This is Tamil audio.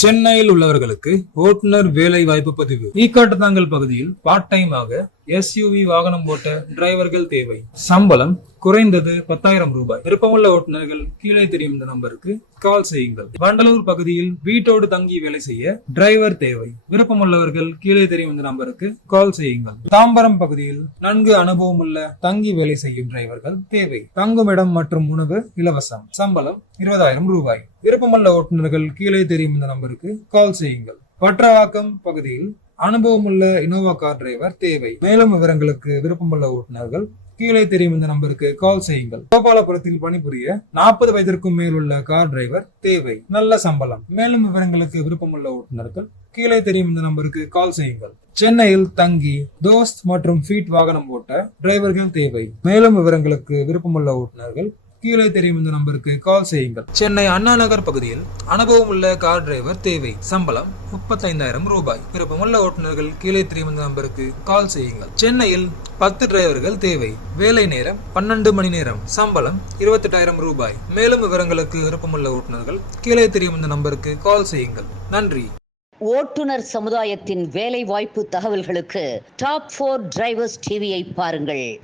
சென்னையில் உள்ளவர்களுக்கு ஓட்டுநர் வேலை வாய்ப்பு பதிவு. ஈக்காட்டுத்தாங்கல் பகுதியில் பார்ட் டைம் ஆக எஸ்யூவி வாகனம் ஓட்ட டிரைவர்கள் தேவை. சம்பளம்? குறைந்தது பத்தாயிரம் ரூபாய். விருப்பமுள்ள ஓட்டுநர்கள் கீழே தெரியும் இந்த நம்பருக்கு கால் செய்யுங்கள். வண்டலூர் பகுதியில் வீட்டோடு தங்கி வேலை செய்ய டிரைவர் தேவை. விருப்பமுள்ளவர்கள் கீழே தெரியும் இந்த நம்பருக்கு கால் செய்யுங்கள். தாம்பரம் பகுதியில் நன்கு அனுபவம் உள்ள தங்கி வேலை செய்யும் டிரைவர்கள் தேவை. தங்குமிடம் மற்றும் உணவு இலவசம். சம்பளம் இருபதாயிரம் ரூபாய். விருப்பமுள்ள ஓட்டுநர்கள் கீழே தெரியும் இந்த நம்பருக்கு கால் செய்யுங்கள். பற்றவாக்கம் பகுதியில் அனுபவமுள்ள இனோவா கார் டிரைவர் தேவை. மேலும் விவரங்களுக்கு விருப்பமுள்ள ஓட்டுநர்கள் கீழே தெரியும் இந்த நம்பருக்கு கால் செய்யுங்கள். கோபாலபுரத்தில் பணிபுரிய நாற்பது வயதிற்கும் மேல் உள்ள கார் டிரைவர் தேவை. நல்ல சம்பளம். மேலும் விவரங்களுக்கு விருப்பமுள்ள ஓட்டுநர்கள் கீழே தெரியும் இந்த நம்பருக்கு கால் செய்யுங்கள். சென்னையில் தங்கி தோஸ்த் மற்றும் ஃபீட் வாகனம் ஓட்ட டிரைவர்கள் தேவை. மேலும் விவரங்களுக்கு விருப்பமுள்ள ஓட்டுநர்கள் கீழே தெரியும் இந்த நம்பருக்கு கால் செய்யுங்கள். சென்னை அண்ணா நகர் பகுதியில் அனுபவம் உள்ள கார் டிரைவர் தேவை. சம்பளம் முப்பத்தைந்தாயிரம் ரூபாய். விருப்பமுள்ள ஓட்டுநர்கள் கீழே தெரியும் இந்த நம்பருக்கு கால் செய்யுங்கள். சென்னையில் பத்து டிரைவர்கள் தேவை. வேலை நேரம் பன்னெண்டு மணி நேரம். சம்பளம் இருபத்தெட்டாயிரம் ரூபாய். மேலும் விவரங்களுக்கு விருப்பமுள்ள ஓட்டுநர்கள் கீழே தெரியும் இந்த நம்பருக்கு கால் செய்யுங்கள். நன்றி. ஓட்டுநர் சமுதாயத்தின் வேலை வாய்ப்பு தகவல்களுக்கு டாப் ஃபோர் டிரைவர்ஸ் டிவியை பாருங்கள்.